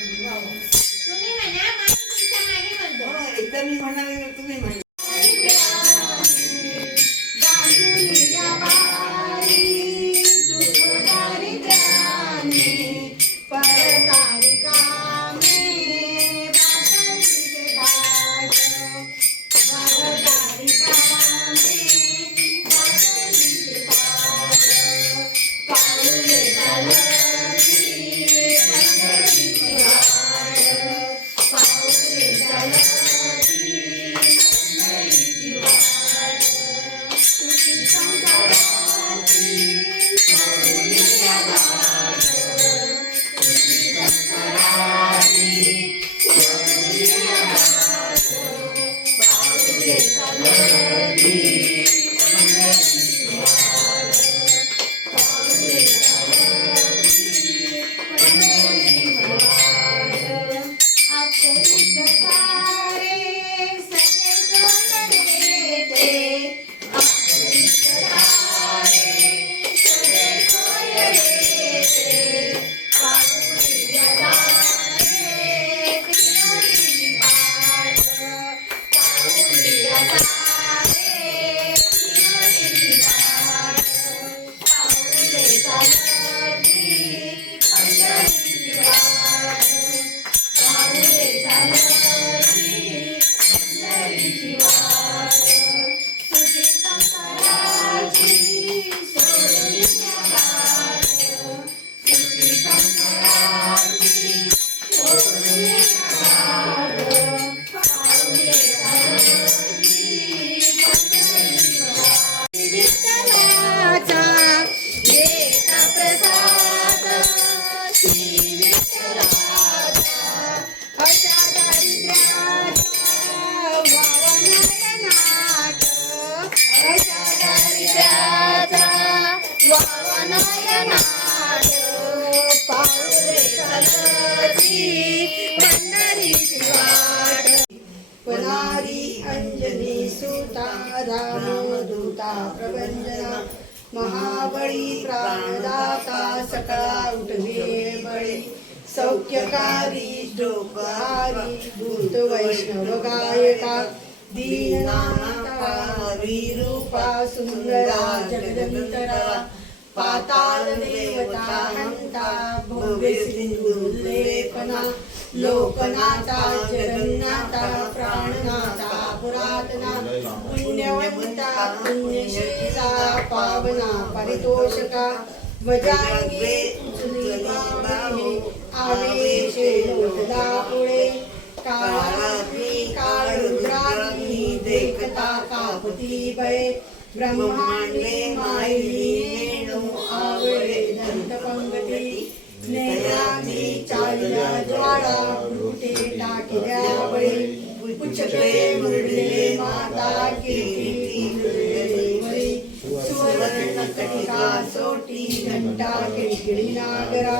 तुम्ही म्हणा मग तुमच्या मागे म्हणतो हो, एकदा मी म्हणाले तर तुम्ही म्हणा ごめんなさい。रामदूता प्रबंजना महाबळी प्राणदाता सकळा उठवे बळी सौख्यकारी डोकारी भूत वैष्णव गायका दीनाता रूपा सुंदरा जगदंतरा पाताल देवता हंता भव्य सिंधू लोकनाथा जगन्नाथा प्राणनाथा पुरातना पुण्यवंता पुण्यशीला पावना परितोषका वजांगे आवेशे लोटदा पुढे काळाग्नी देखता कापती बळे ब्रह्मांडे मायली नेणू आवळे दंतपंगती नेत्राग्नी चालल्या ज्वाळा भृटे टाकिल्या बळी पुच्छकडे मुरडले माता किरीटी सुवर्ण कटिका सोटी घंटा किळकिळी नागरा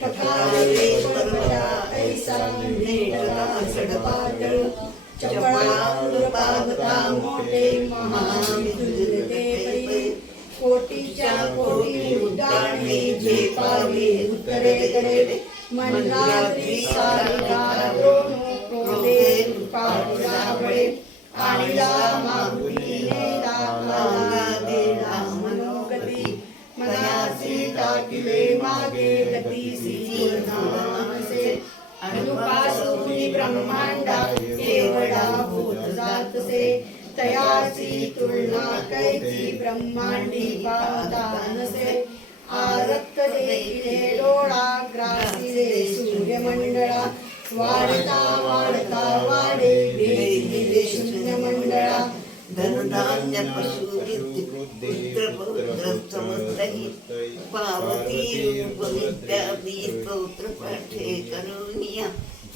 टकारे पर्वता ऐसा चपळा मोठे महाविदुरते कोटीच्या कोटी उड्डाणे जे पावे उत्तरेकडे सारिका क्रोधे आणिला मागुतीने दाखला देला मनोगती मनासी टाकिले मागे अनुपासूनी ब्रह्मांडा जातसे तयाची तुलना कैची ब्रह्मांडी पाहता नसे आरक्त देखिले डोळा ग्रासिले सूर्यमंडळा वाढता वाढता वाढे भेटिले शून्य मंडळा धनधान्य पशु पुत्र पौत्र समस्तहि पावती रूप विद्या स्तोत्र पाठे करुणिया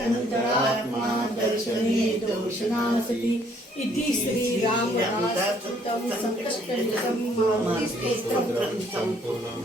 अनन्तरात्मा दर्शने दोषनासति इति श्री रामदासोत्तम संकटकलितं सम्पूर्णम्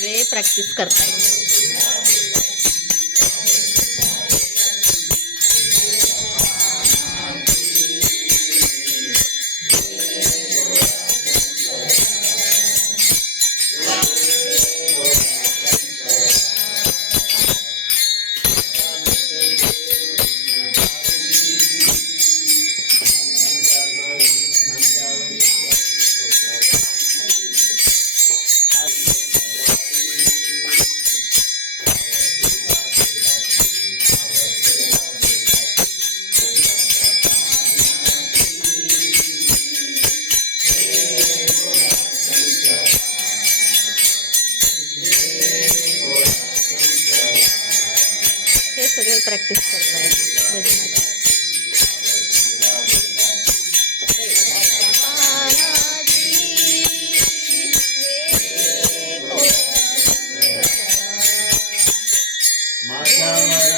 सगळे प्रॅक्टिस करतायत. सगळे प्रॅक्टिस करताय भजनाची